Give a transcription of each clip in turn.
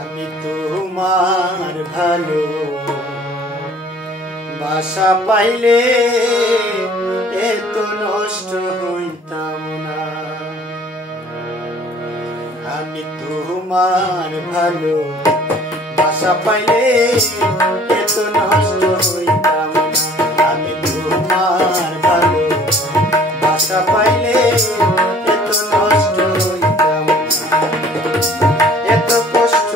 আমি তোমার ভালো বাসা পাইলে এত নষ্ট হইতাম না। আমি তোমার ভালো বাসা পাইলে এত নষ্ট হইতাম না। আমি তোমার ভালো বাসা পাইলে এত নষ্ট হইতাম না। এত কষ্ট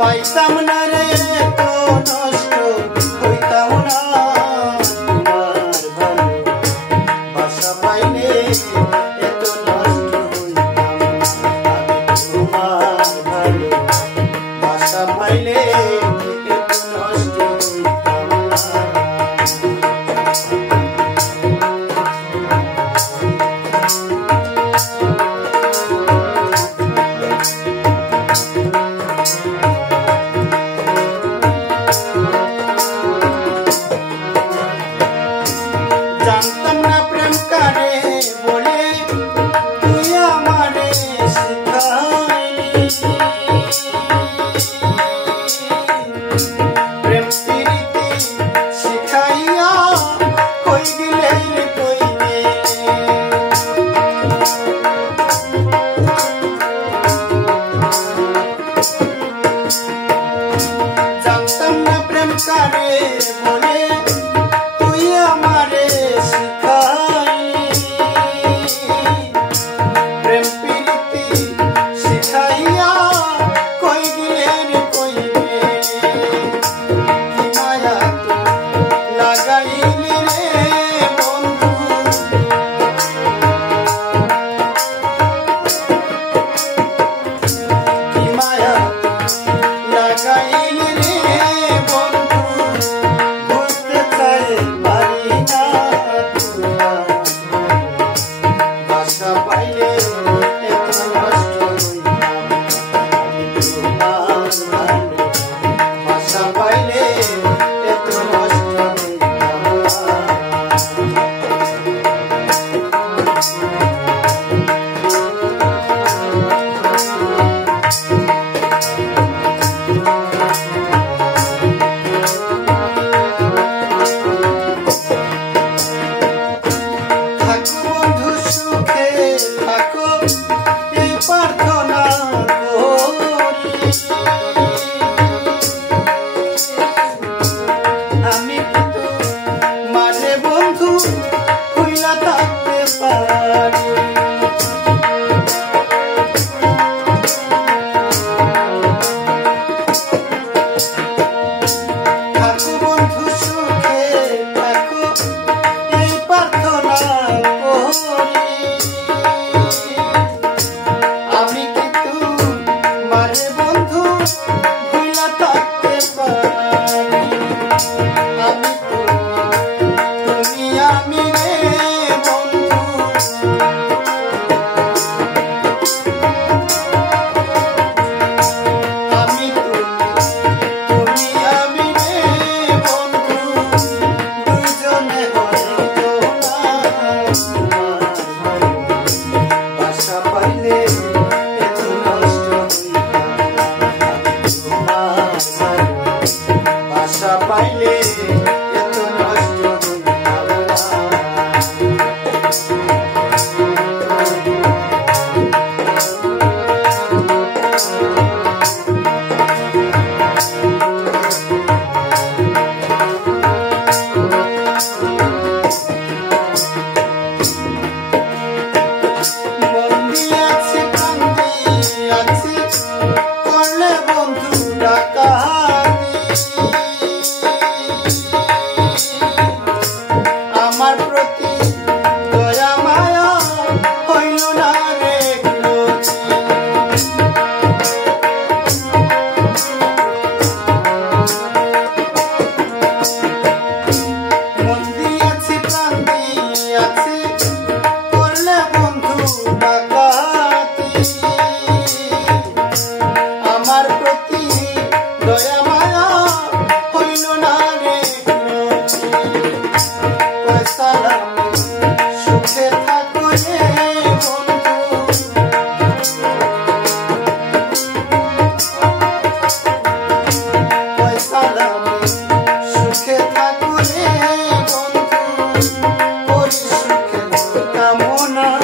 পাইতাম না রে, এত নষ্ট হইতাম না। তোমার ভালো বাসা পাইলে এত নষ্ট হইতাম না। আমি তোমার ভালো বাসা পাইলে এত নষ্ট হইতাম না। জানতাম না প্রেম কারে বলে, তুই আমারে শিখাইলি। প্রেম প্রীতি শিখাইয়া কই গেলে কই গেলে। জানতাম না প্রেম কারে বলে, তুই আমারে শিখাইলি। প্রেম প্রীতি শিখাইয়া কই গেলে কই গেলে। কি মায়া তো লাগাইলি রে বন্ধু, কি মায়া লাগাইলি রে বন্ধু। বুঝতে চাই পারি না তোমার বাসা পাইলে এত নষ্ট হইতাম না। আমি তোমার ভালো বাসা পাইলে এত নষ্ট হইতাম না। থাকো বন্ধু সুখে থাকো, এই প্রার্থনা করি। আমি কিন্তু মাঝে বন্ধু খুইলা থাকতে পারি। থাকো বন্ধু সুখে থাকো, এই প্রার্থনা করি। আমি কিন্তু মাঝে বন্ধু ভুলা থাকতে পারি। আমি তুমি আমি রে বন্ধু, আমি তুমি আমি রে বন্ধু। দুইজনে হইতো না। তোমার ভালো বাসা পাইলে এত নষ্ট হইতাম না। কামনা